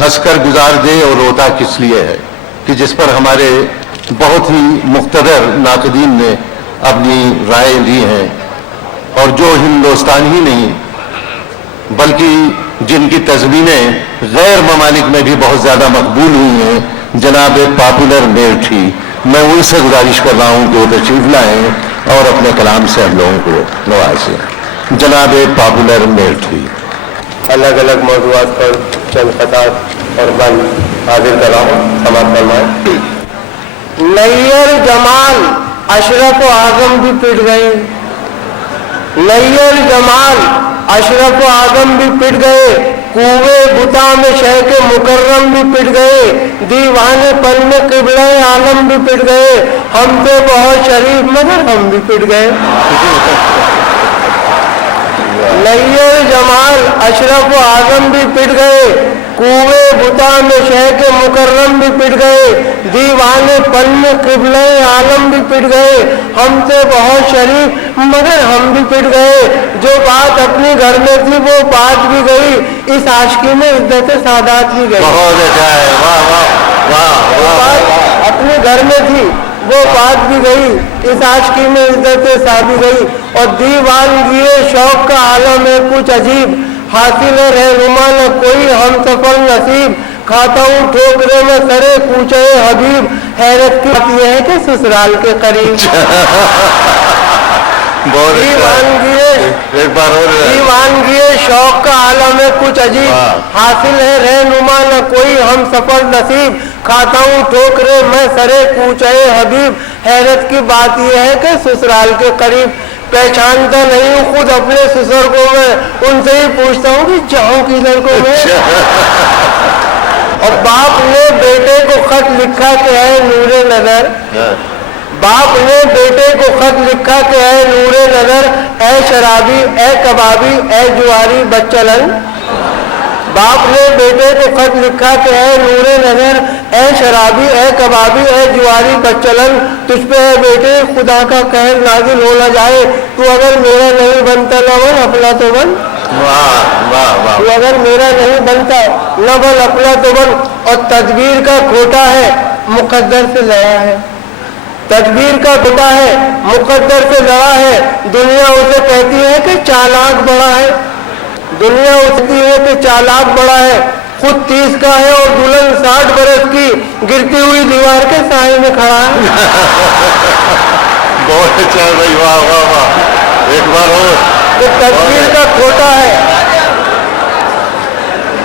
ہنس کر گزار دے اور روتا کس لیے ہے، کہ جس پر ہمارے بہت ہی مقتدر ناقدین نے اپنی رائے لی ہیں، اور جو ہندوستان ہی نہیں بلکہ جن کی تزمینیں غیر ممالک میں بھی بہت زیادہ مقبول ہوئی ہیں، جناب پاپولر میرٹھی، میں ان سے گزارش کر رہا ہوں کہ وہ تشریف لائیں اور اپنے کلام سے ہم لوگوں کو نوازیں۔ جناب پاپولر میرٹھی۔ الگ الگ موضوعات پر چند خطات اور بند حاضر کر رہا ہوں، سماعت فرمائیں۔ نیر جمال اشرف و اعظم بھی پٹ گئے، نیر جمال اشرف و اعظم بھی پٹ گئے، کوے بتا میں شیخ مکرم بھی پٹ گئے، دیوانے پن میں قبلہ عالم بھی پٹ گئے، ہم تو بہت شریف مگر ہم بھی پٹ گئے۔ نیر جمال اشرف و اعظم بھی پٹ گئے، کوے بتا میں شیخ مکرم بھی پٹ گئے، دیوانے پن میں قبلہ عالم بھی پٹ گئے، ہم سے بہت شریف مگر ہم بھی پٹ گئے۔ جو بات اپنی گھر میں تھی وہ بات بھی گئی، اس عاشقی میں عزت سادات بھی گئی۔ بہت اچھا ہے، واہ واہ واہ جو بات اپنے گھر میں تھی وہ بات بھی گئی، اس عاشقی میں عزت سا بھی گئی، اور دیوانگی شوق کا عالم ہے کچھ عجیب، حاصل رہنما نہ کوئی ہم سفر نصیب، کھاتا ہوں ٹھوکرے میں سرے کوچے حبیب، حیرت کی بات یہ ہے کہ سسرال کے قریب۔ دیوانگی شوق کا عالم ہے کچھ عجیب، حاصل ہے رہنما نہ کوئی ہم سفر نصیب، کھاتا ہوں ٹھوکرے میں سرے کوچے حبیب، حیرت کی بات یہ ہے کہ سسرال کے قریب۔ پہچانتا نہیں ہوں خود اپنے سسر کو میں، ان سے ہی پوچھتا ہوں کہ جاؤں کدھر کو میں۔ اور باپ نے بیٹے کو خط لکھا کہ اے نور نظر، باپ نے بیٹے کو خط لکھا کہ اے نور نظر، اے شرابی اے کبابی اے جواری بچلن، باپ نے بیٹے کو خط لکھا کہ اے نور نظر، اے شرابی اے کبابی اے جواری بچلن، تجھ پہ اے بیٹے خدا کا قہر نازل ہو نہ جائے، تو اگر میرا نہیں بنتا نہ بن اپنا تو بن، تو اگر میرا نہیں بنتا نہ بن اپنا تو بن۔ اور تدبیر کا کھوٹا ہے مقدر سے لڑا ہے، تدبیر کا کھوٹا ہے مقدر سے لڑا ہے، دنیا اسے کہتی ہے کہ چالاک بڑا ہے، دنیا اسے ہے کہ چالاک بڑا ہے، خود 30 کا ہے اور دلہن 60 برس کی، گرتی ہوئی دیوار کے سائے میں کھڑا ہے۔ بہت اچھا بھائی، واہ واہ واہ، ایک بار اور۔ تدبیر کا کھوٹا ہے،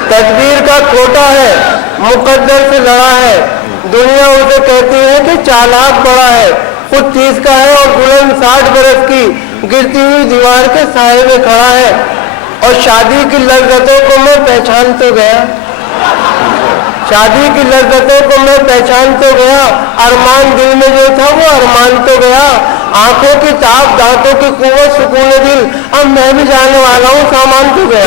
تدبیر کا کھوٹا ہے مقدر سے لڑا ہے، دنیا اسے کہتی ہے کہ چالاک بڑا ہے، خود 30 کا ہے اور دلہن 60 برس کی، گرتی ہوئی دیوار کے سائے میں کھڑا ہے، اور شادی کی لذتوں کو میں پہچان تو گیا، شادی کی لذتوں کو میں پہچان تو گیا، ارمان دل میں جو تھا وہ ارمان تو گیا، آنکھوں کی تاب دانتوں کی قوت سکون دل، اب میں بھی جانے والا ہوں سامان تو گیا۔